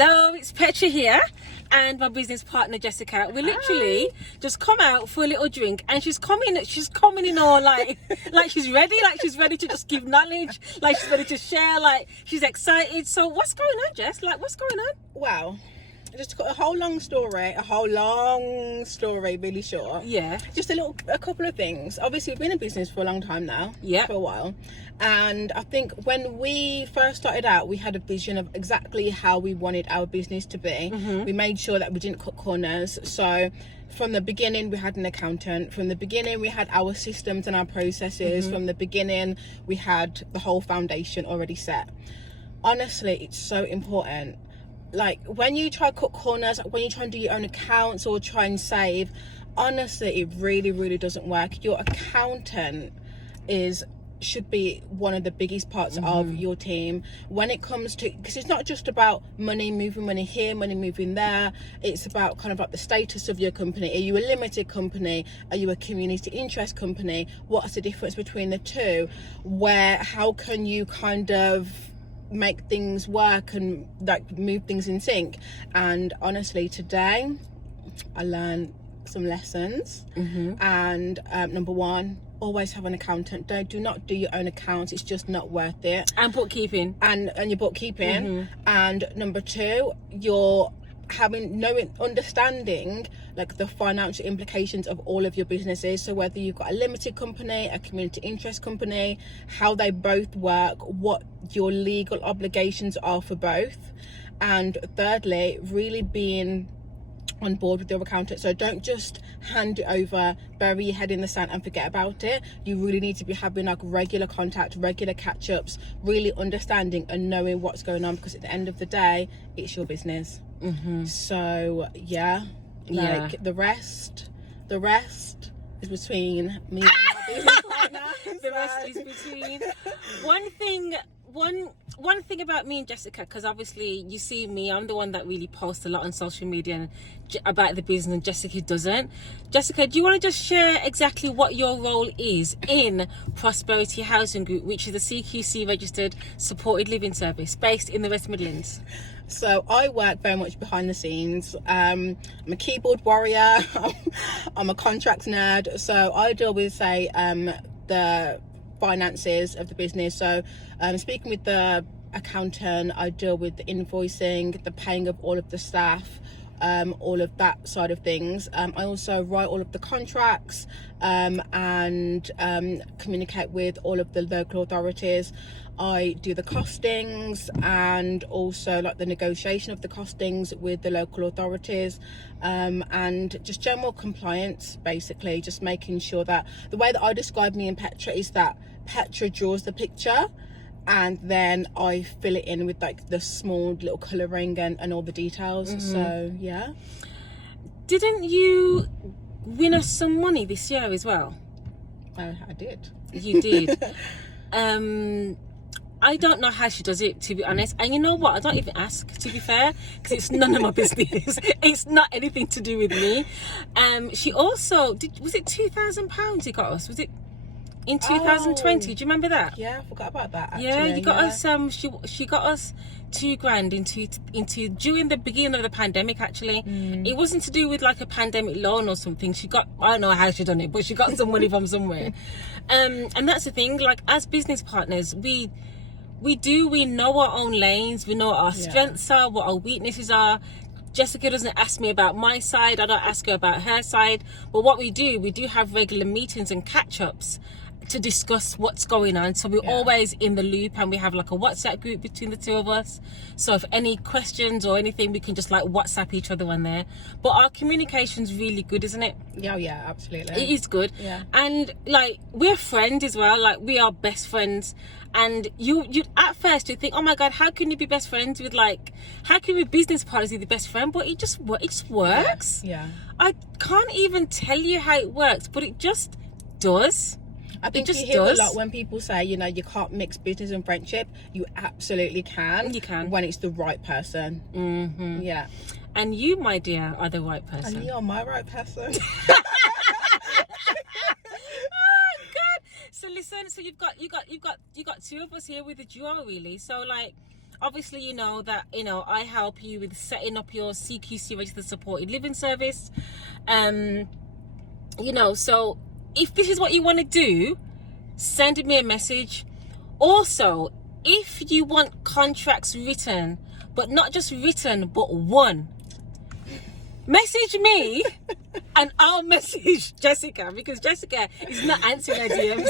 Hello, it's Petra here and my business partner Jessica. We literally just come out for a little drink and she's coming in all like she's ready to just give knowledge, like she's ready to share, like she's excited. So what's going on, Jess? Like what's going on? Well, just got a whole long story, really short. Yeah. Just a couple of things. Obviously, we've been in business for a long time now. Yeah. For a while. And I think when we first started out, we had a vision of exactly how we wanted our business to be. Mm-hmm. We made sure that we didn't cut corners. So from the beginning, we had an accountant. From the beginning, we had our systems and our processes. Mm-hmm. From the beginning, we had the whole foundation already set. Honestly, it's so important. Like when you try to cut corners, when you try and do your own accounts or try and save, honestly, it really doesn't work. Your accountant should be one of the biggest parts of your team when it comes to, because it's not just about moving money here, money moving there. It's about kind of like the status of your company. Are you a limited company? Are you a community interest company? What's the difference between the two? How can you kind of make things work and like move things in sync? And honestly, today I learned some lessons. And number one, always have an accountant. Do not do your own accounts. It's just not worth it. And bookkeeping. And your bookkeeping. And number two, you're understanding like the financial implications of all of your businesses. So whether you've got a limited company, a community interest company, how they both work, what your legal obligations are for both. And thirdly, really being on board with your accountant. So don't just hand it over, bury your head in the sand and forget about it. You really need to be having like regular contact, regular catch-ups, really understanding and knowing what's going on, because at the end of the day, it's your business. So the rest is between me and my business partner. The rest is between one thing about me and Jessica, because obviously you see me, I'm the one that really posts a lot on social media about the business, and Jessica doesn't. Jessica, do you want to just share exactly what your role is in Prosperity Housing Group, which is a CQC registered supported living service based in the West Midlands? So I work very much behind the scenes. I'm a keyboard warrior. I'm a contracts nerd. So I deal with, say, the finances of the business. So speaking with the accountant, I deal with the invoicing, the paying of all of the staff, all of that side of things. I also write all of the contracts and communicate with all of the local authorities. I do the costings and also like the negotiation of the costings with the local authorities, and just general compliance, basically just making sure that the way that I describe me and Petra is that Petra draws the picture and then I fill it in with like the small little colouring and all the details. So yeah. Didn't you win us some money this year as well? I did. You did. I don't know how she does it, to be honest. And you know what? I don't even ask, to be fair, because it's none of my business. It's not anything to do with me. She also was it £2,000 you got us? Was it in 2020? Do you remember that? Yeah, I forgot about that. Actually. Yeah, you got us. She got us £2,000 into during the beginning of the pandemic. Actually, it wasn't to do with like a pandemic loan or something. She got, I don't know how she done it, but she got some money from somewhere. And that's the thing. Like as business partners, we know our own lanes. We know what our strengths are, what our weaknesses are. Jessica doesn't ask me about my side. I don't ask her about her side. But what we do have regular meetings and catch-ups to discuss what's going on. So we're always in the loop, and we have like a WhatsApp group between the two of us. So if any questions or anything, we can just like WhatsApp each other on there. But our communication's really good, isn't it? Yeah, absolutely. It is good. Yeah. And like we're friends as well. Like we are best friends. And you at first you think, oh my god, how can you be best friends with how can we be business partners with the best friend? But it just works. Yeah. I can't even tell you how it works, but it just does. I think you hear a lot when people say, you can't mix business and friendship. You absolutely can. You can. When it's the right person. Yeah. And you, my dear, are the right person. And you're my right person. So listen, so you've got two of us here with the duo, really. So like obviously you know that I help you with setting up your CQC registered supported living service. So if this is what you want to do, send me a message. Also, if you want contracts written, but not just written but won, message me and I'll message Jessica, because Jessica is not answering her DMs.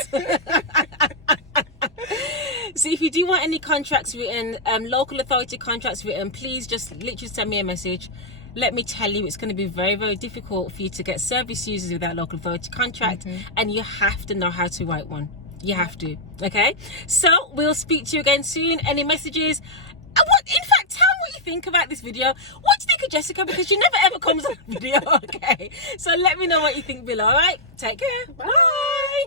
So if you do want any contracts written, local authority contracts written, please just literally send me a message. Let me tell you, it's going to be very, very difficult for you to get service users without local authority contract, and you have to know how to write one. You have to. Okay, so we'll speak to you again soon. Any messages? In fact, tell me what you think about this video. What do you think of Jessica? Because she never ever comes on a video. Okay, so let me know what you think below. All right, take care. Bye.